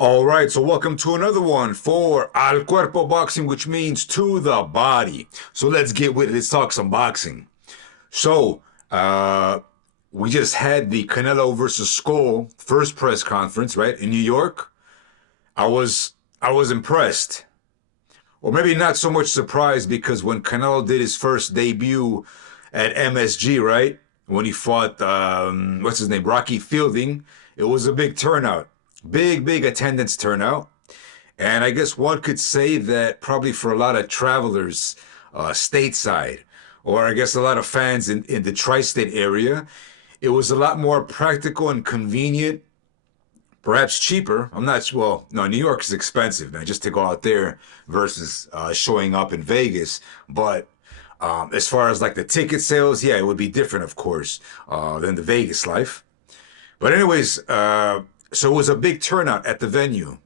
All right, so welcome to another one for Al Cuerpo Boxing, which means to the body. So let's get with it. Let's talk some boxing. So, we just had the Canelo versus Skull first press conference, right, in New York. I was impressed, or maybe not so much surprised, because when Canelo did his first debut at MSG, right, when he fought what's his name, Rocky Fielding, it was a big turnout, big attendance turnout. And I guess one could say that probably for a lot of travelers stateside, or I guess a lot of fans in the tri-state area, it was a lot more practical and convenient, perhaps cheaper. I'm not sure. Well, no, New York is expensive, man, just to go out there versus showing up in Vegas. But as far as like the ticket sales, yeah, it would be different, of course, than the Vegas life. But anyways, so it was a big turnout at the venue.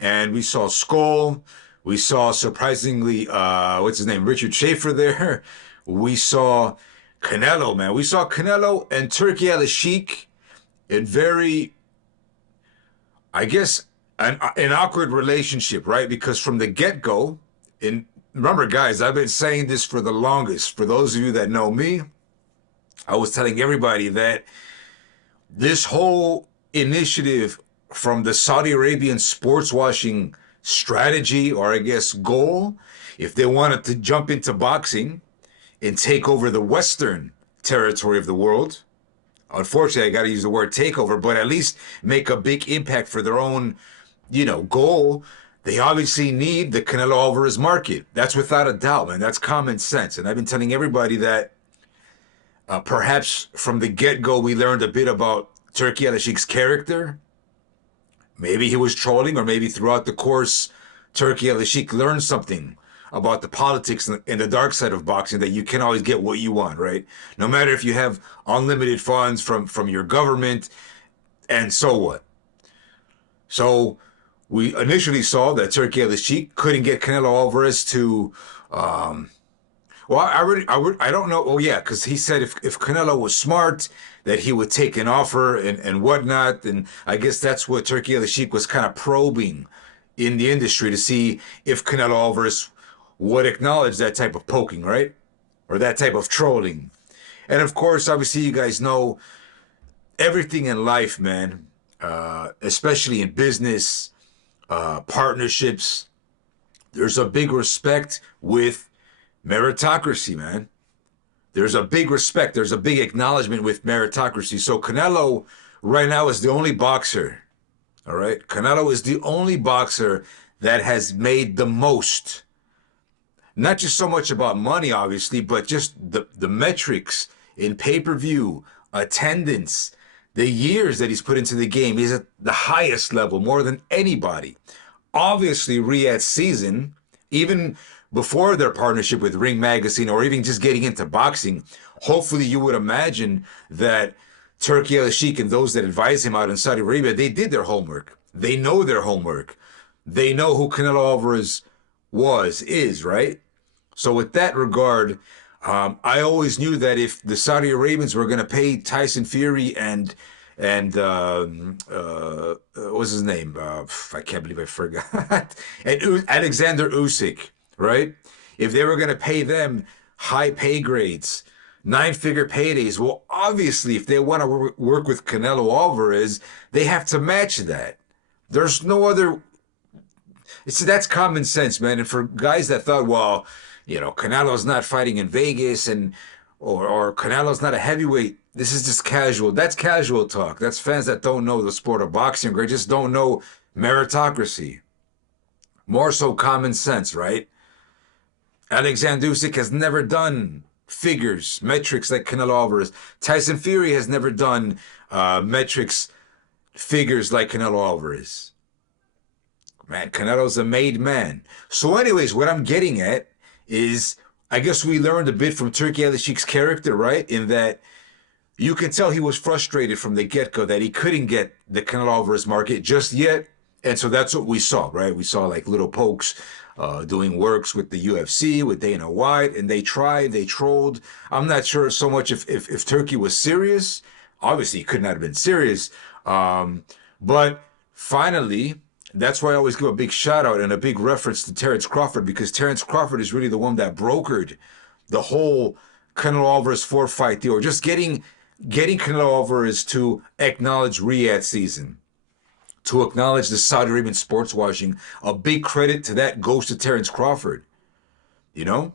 And we saw Skull. We saw surprisingly, what's his name, Richard Schaefer there. We saw Canelo, man. We saw Canelo and Turki Al-Sheikh in very, I guess, an awkward relationship, right? Because from the get-go, and remember, guys, I've been saying this for the longest. For those of you that know me, I was telling everybody that this whole initiative from the Saudi Arabian sports washing strategy, or I guess goal, if they wanted to jump into boxing and take over the Western territory of the world, unfortunately, I got to use the word takeover, but at least make a big impact for their own, goal. They obviously need the Canelo Alvarez market. That's without a doubt, man. That's common sense. And I've been telling everybody that perhaps from the get-go, we learned a bit about Turki Al-Sheikh's character. Maybe he was trolling, or maybe throughout the course, Turki Al-Sheikh learned something about the politics and the dark side of boxing, that you can always get what you want, right? No matter if you have unlimited funds from your government, and so what. So we initially saw that Turki Al-Sheikh couldn't get Canelo Alvarez to, well, I don't know. Oh yeah, because he said if Canelo was smart, that he would take an offer and whatnot. And I guess that's what Turki Al-Sheikh was kind of probing in the industry, to see if Canelo Alvarez would acknowledge that type of poking, right? Or that type of trolling. And of course, obviously, you guys know everything in life, man, especially in business, partnerships, there's a big respect with meritocracy, man. There's a big respect. There's a big acknowledgement with meritocracy. So Canelo right now is the only boxer, all right? Canelo is the only boxer that has made the most, not just so much about money, obviously, but just the metrics in pay-per-view, attendance, the years that he's put into the game. He's at the highest level, more than anybody. Obviously, Riyadh's season, even before their partnership with Ring Magazine, or even just getting into boxing, hopefully you would imagine that Turki Al-Sheikh and those that advise him out in Saudi Arabia, they did their homework. They know their homework. They know who Canelo Alvarez is, right? So with that regard, I always knew that if the Saudi Arabians were going to pay Tyson Fury and what's his name? I can't believe I forgot. And Alexander Usyk, right? If they were going to pay them high pay grades, nine-figure paydays, well, obviously, if they want to work with Canelo Alvarez, they have to match that. There's no other. That's common sense, man. And for guys that thought, well, Canelo's not fighting in Vegas, or Canelo's not a heavyweight, this is just casual. That's casual talk. That's fans that don't know the sport of boxing, or just don't know meritocracy. More so common sense, right? Alexander Usyk has never done figures, metrics like Canelo Alvarez. Tyson Fury has never done metrics, figures like Canelo Alvarez. Man, Canelo's a made man. So anyways, what I'm getting at is, I guess we learned a bit from Turki Al-Sheikh's character, right? In that you can tell he was frustrated from the get-go that he couldn't get the Canelo Alvarez market just yet. And so that's what we saw, right? We saw like little pokes doing works with the UFC, with Dana White, and they tried, they trolled. I'm not sure so much if Turki was serious. Obviously, he could not have been serious. But finally, that's why I always give a big shout out and a big reference to Terence Crawford, because Terence Crawford is really the one that brokered the whole Canelo Alvarez four-fight deal, or just getting Canelo Alvarez to acknowledge Riyadh season, to acknowledge the Saudi Arabian sports washing. A big credit to that goes to Terence Crawford. You know,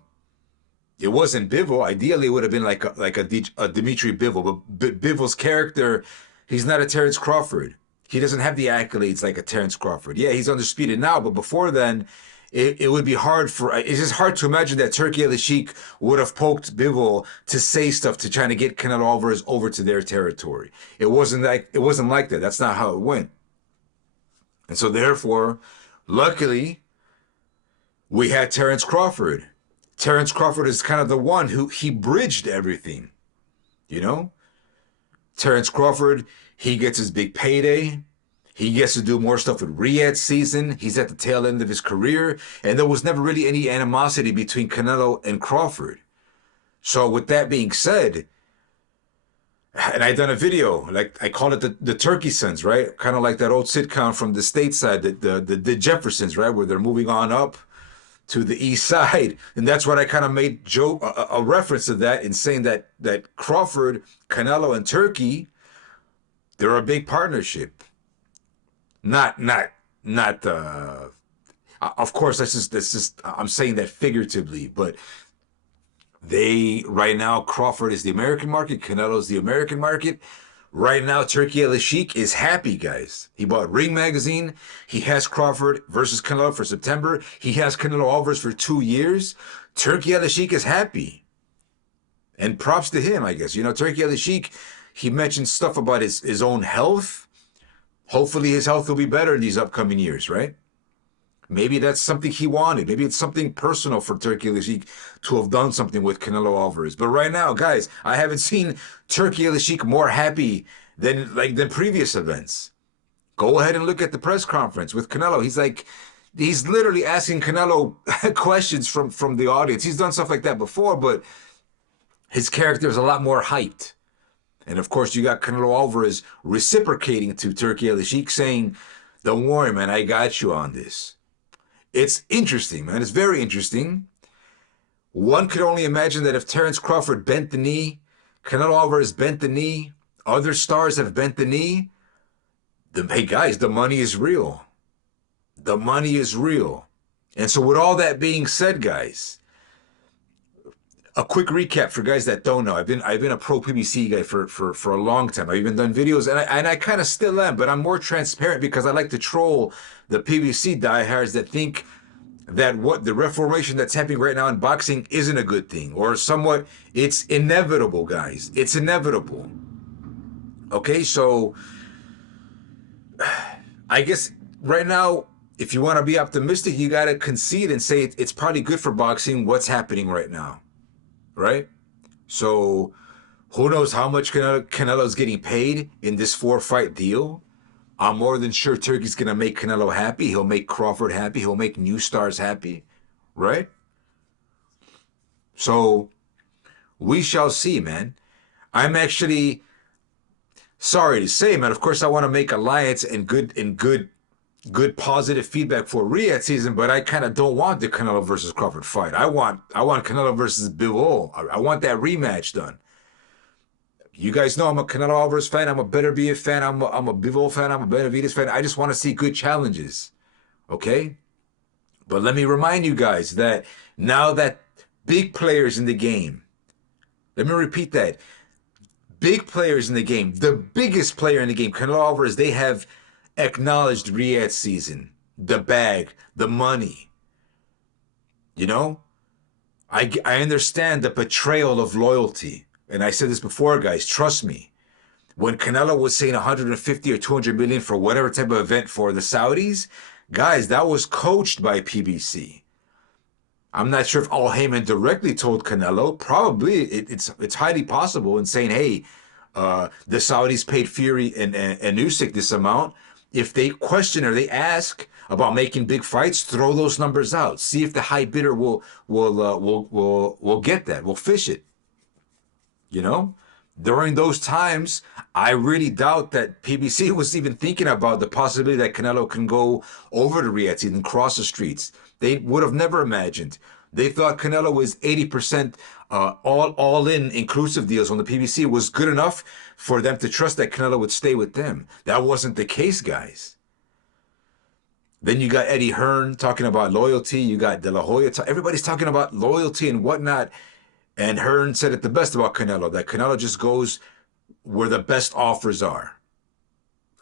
it wasn't Bivol. Ideally, it would have been like a Dimitri Bivol, but Bivol's character, he's not a Terence Crawford. He doesn't have the accolades like a Terence Crawford. Yeah, he's undisputed now, but before then, it would be hard for. It's just hard to imagine that Turki Al-Sheikh would have poked Bivol to say stuff to try to get Canelo Alvarez over to their territory. It wasn't like that. That's not how it went. And so therefore, luckily, we had Terence Crawford. Terence Crawford is kind of the one who he bridged everything. You know? Terence Crawford, he gets his big payday. He gets to do more stuff with Riyadh season. He's at the tail end of his career. And there was never really any animosity between Canelo and Crawford. So with that being said, and I done a video, like I call it the Turkey Sons, right? Kind of like that old sitcom from the stateside, the Jeffersons, right? Where they're moving on up to the east side. And that's what I kind of made a reference to that in saying that Crawford, Canelo, and Turkey, they're a big partnership. Not of course, that's just I'm saying that figuratively, but they right now, Crawford is the American market, Canelo's the American market. Right now, Turki Al-Sheikh is happy, guys. He bought Ring Magazine. He has Crawford versus Canelo for September. He has Canelo Alvarez for 2 years. Turki Al-Sheikh is happy. And props to him, I guess. You know, Turki Al-Sheikh, he mentioned stuff about his own health. Hopefully his health will be better in these upcoming years, right? Maybe that's something he wanted. Maybe it's something personal for Turki Al-Sheikh to have done something with Canelo Alvarez. But right now, guys, I haven't seen Turki Al-Sheikh more happy than previous events. Go ahead and look at the press conference with Canelo. He's literally asking Canelo questions from the audience. He's done stuff like that before, but his character is a lot more hyped. And of course, you got Canelo Alvarez reciprocating to Turki Al-Sheikh, saying, "Don't worry, man, I got you on this." It's interesting, man. It's very interesting. One could only imagine that if Terence Crawford bent the knee, Canelo Alvarez bent the knee, other stars have bent the knee, hey guys, the money is real. The money is real. And so with all that being said, guys, a quick recap for guys that don't know. I've been a pro PBC guy for a long time. I've even done videos, and I kind of still am, but I'm more transparent because I like to troll the PBC diehards that think that what the reformation that's happening right now in boxing isn't a good thing, or somewhat it's inevitable, guys. It's inevitable. Okay, so I guess right now, if you want to be optimistic, you got to concede and say it's probably good for boxing what's happening right now. Right? So who knows how much Canelo's getting paid in this 4-fight deal? I'm more than sure Turkey's going to make Canelo happy. He'll make Crawford happy. He'll make new stars happy. Right? So we shall see, man. I'm actually sorry to say, man. Of course, I want to make alliance and good positive feedback for Riyadh season, but I kind of don't want the Canelo versus Crawford fight. I want Canelo versus Bivol. I want that rematch done. You guys know I'm a Canelo Alvarez fan. I'm a Beterbiev fan. I'm a Bivol fan. I'm a Benavides fan. I just want to see good challenges. Okay? But let me remind you guys that now that big players in the game, let me repeat that. Big players in the game, the biggest player in the game, Canelo Alvarez, they have acknowledged Riyadh season, the bag, the money. You know, I understand the betrayal of loyalty. And I said this before, guys, trust me. When Canelo was saying 150 or 200 million for whatever type of event for the Saudis, guys, that was coached by PBC. I'm not sure if Al Heyman directly told Canelo. Probably it's highly possible in saying, hey, the Saudis paid Fury and Usyk this amount. If they question or they ask about making big fights, throw those numbers out. See if the high bidder will get that. Will fish it. You know, During those times, I really doubt that PBC was even thinking about the possibility that Canelo can go over to Riyadh and cross the streets. They would have never imagined. They thought Canelo was 80% all in inclusive deals on the PBC was good enough for them to trust that Canelo would stay with them. That wasn't the case, guys. Then you got Eddie Hearn talking about loyalty. You got De La Hoya. Everybody's talking about loyalty and whatnot. And Hearn said it the best about Canelo, that Canelo just goes where the best offers are.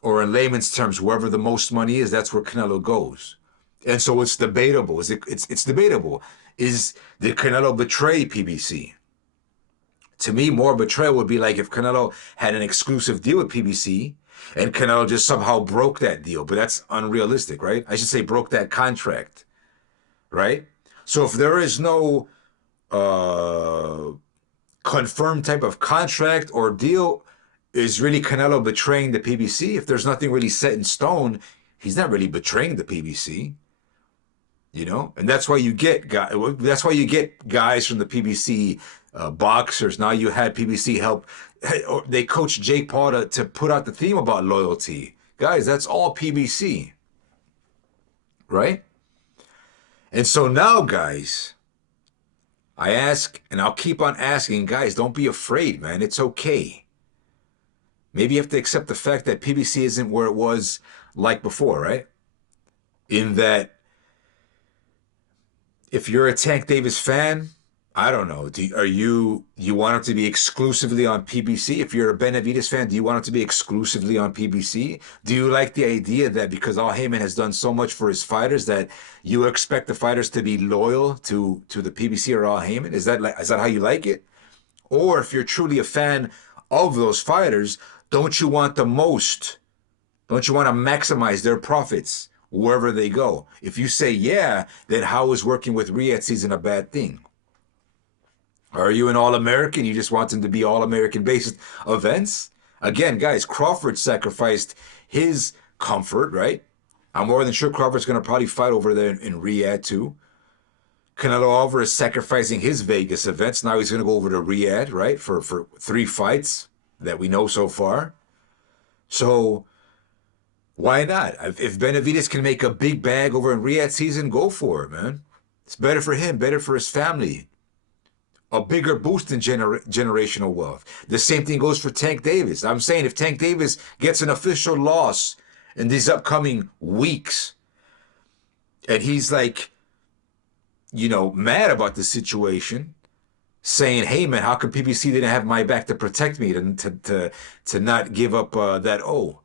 Or in layman's terms, wherever the most money is, that's where Canelo goes. And so it's debatable. It's debatable. Did Canelo betray PBC? To me, more betrayal would be like if Canelo had an exclusive deal with PBC and Canelo just somehow broke that deal. But that's unrealistic, right? I should say broke that contract, right? So if there is no confirmed type of contract or deal, is really Canelo betraying the PBC? If there's nothing really set in stone, he's not really betraying the PBC, you know. And that's why you get guys. That's why you get guys from the PBC, boxers. Now you had PBC help. They coached Jake Paul to put out the theme about loyalty. Guys, that's all PBC, right? And so now, guys, I ask, and I'll keep on asking, guys, don't be afraid, man. It's okay. Maybe you have to accept the fact that PBC isn't where it was like before, right? In that, if you're a Tank Davis fan, I don't know. You want it to be exclusively on PBC? If you're a Benavidez fan, do you want it to be exclusively on PBC? Do you like the idea that because Al Heyman has done so much for his fighters that you expect the fighters to be loyal to the PBC or Al Heyman? Is that how you like it? Or if you're truly a fan of those fighters, don't you want the most? Don't you want to maximize their profits wherever they go? If you say yeah, then how is working with Riyadh season a bad thing? Are you an All-American? You just want them to be All-American based events? Again, guys, Crawford sacrificed his comfort, right? I'm more than sure Crawford's going to probably fight over there in Riyadh too. Canelo Alvarez is sacrificing his Vegas events. Now he's going to go over to Riyadh, right? For 3 fights that we know so far. So why not? If Benavidez can make a big bag over in Riyadh season, go for it, man. It's better for him, better for his family. A bigger boost in generational wealth. The same thing goes for Tank Davis. I'm saying if Tank Davis gets an official loss in these upcoming weeks, and he's like, you know, mad about the situation, saying, hey, man, how come PBC didn't have my back to protect me, to not give up that O?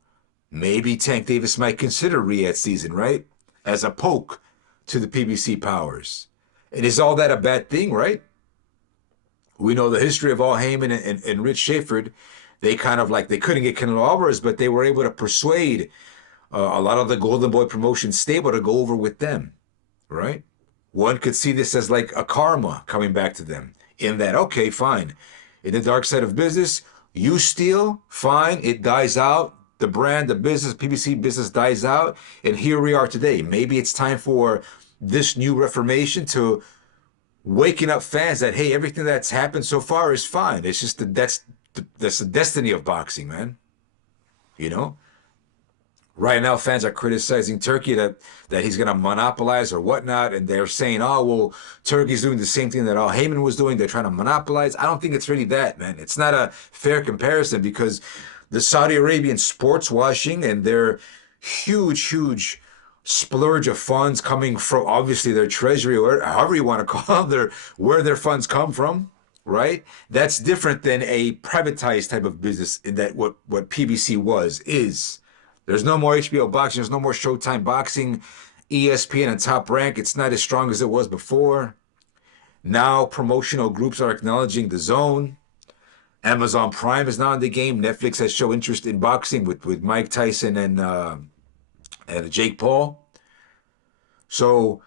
Maybe Tank Davis might consider Riyadh season, right? As a poke to the PBC powers. And is all that a bad thing, right? We know the history of Al Heyman and Rich Shaford. They kind of like, they couldn't get Canelo Alvarez, but they were able to persuade a lot of the Golden Boy promotion stable to go over with them, right? One could see this as like a karma coming back to them in that, okay, fine. In the dark side of business, you steal, fine, it dies out. The brand, the business, PBC business dies out. And here we are today. Maybe it's time for this new reformation to waking up fans that, hey, everything that's happened so far is fine. It's just that's the destiny of boxing, man. You know? Right now, fans are criticizing Turkey that he's going to monopolize or whatnot, and they're saying, oh, well, Turkey's doing the same thing that Al Heyman was doing. They're trying to monopolize. I don't think it's really that, man. It's not a fair comparison because the Saudi Arabian sports washing and their huge splurge of funds coming from obviously their treasury or however you want to call them, where their funds come from, right? That's different than a privatized type of business in that what PBC is. There's no more HBO boxing. There's no more Showtime boxing. ESPN and Top Rank, it's not as strong as it was before. Now promotional groups are acknowledging the zone. Amazon Prime is now in the game. Netflix has shown interest in boxing with Mike Tyson and Jake Paul. So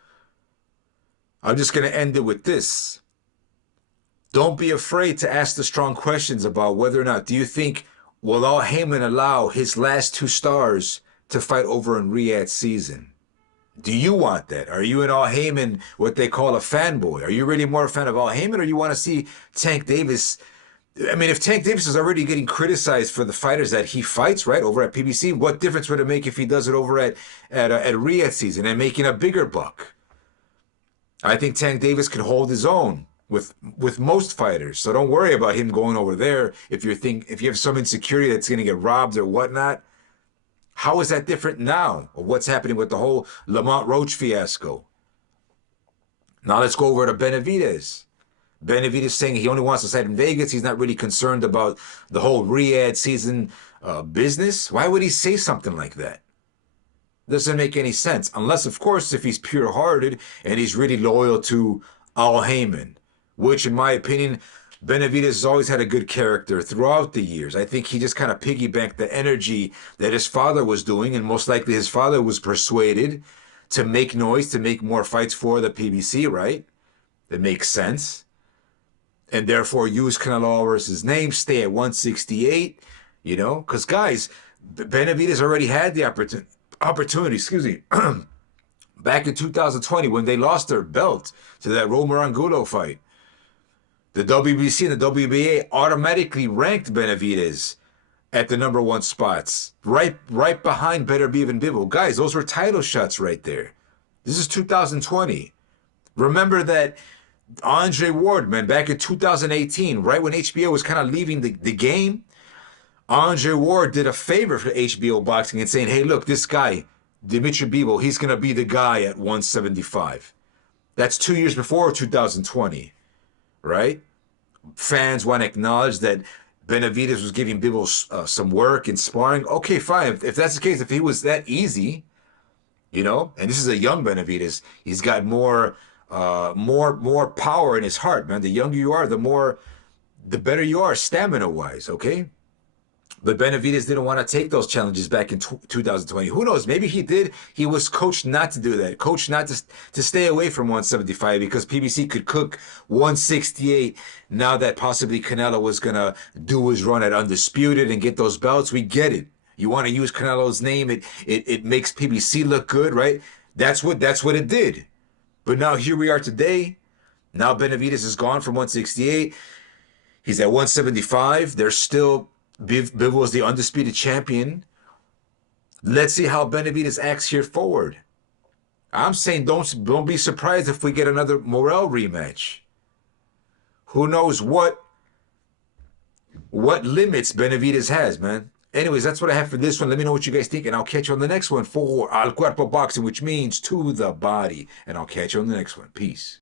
I'm just going to end it with this. Don't be afraid to ask the strong questions about whether or not, do you think, will Al Heyman allow his last 2 stars to fight over in Riyadh season? Do you want that? Are you an Al Heyman, what they call a fanboy? Are you really more a fan of Al Heyman, or you want to see Tank Davis I mean, if Tank Davis is already getting criticized for the fighters that he fights, right, over at PBC, what difference would it make if he does it over at Riyadh season and making a bigger buck? I think Tank Davis can hold his own with most fighters. So don't worry about him going over there if you have some insecurity that's going to get robbed or whatnot. How is that different now? Or what's happening with the whole Lamont Roach fiasco? Now let's go over to Benavidez. Benavidez saying he only wants to fight in Vegas. He's not really concerned about the whole Riyadh season business. Why would he say something like that? Doesn't make any sense. Unless, of course, if he's pure-hearted and he's really loyal to Al Heyman, which, in my opinion, Benavidez has always had a good character throughout the years. I think he just kind of piggybacked the energy that his father was doing, and most likely his father was persuaded to make noise, to make more fights for the PBC, right? That makes sense. And therefore use Canelo Alvarez's name, stay at 168, you know? Because, guys, Benavidez already had the opportunity, excuse me, back in 2020 when they lost their belt to that Romer Angulo fight. The WBC and the WBA automatically ranked Benavidez at the #1 spots, right behind Beterbiev and Bivol. Guys, those were title shots right there. This is 2020. Remember that Andre Ward, man, back in 2018, right when HBO was kind of leaving the game, Andre Ward did a favor for HBO Boxing and saying, hey, look, this guy, Dimitri Bivol, he's going to be the guy at 175. That's 2 years before 2020, right? Fans want to acknowledge that Benavidez was giving Bivol some work and sparring. Okay, fine. If that's the case, if he was that easy, you know, and this is a young Benavidez, he's got more power in his heart, man. The younger you are, the better you are stamina-wise, okay? But Benavidez didn't want to take those challenges back in 2020. Who knows? Maybe he did. He was coached not to do that. Coached not to stay away from 175 because PBC could cook 168 now that possibly Canelo was going to do his run at Undisputed and get those belts. We get it. You want to use Canelo's name. It makes PBC look good, right? That's what it did. But now here we are today. Now Benavidez is gone from 168. He's at 175. There's still Bivol is the undisputed champion. Let's see how Benavidez acts here forward. I'm saying don't be surprised if we get another Morrell rematch. Who knows what limits Benavidez has, man. Anyways, that's what I have for this one. Let me know what you guys think, and I'll catch you on the next one for Al Cuerpo Boxing, which means to the body. And I'll catch you on the next one. Peace.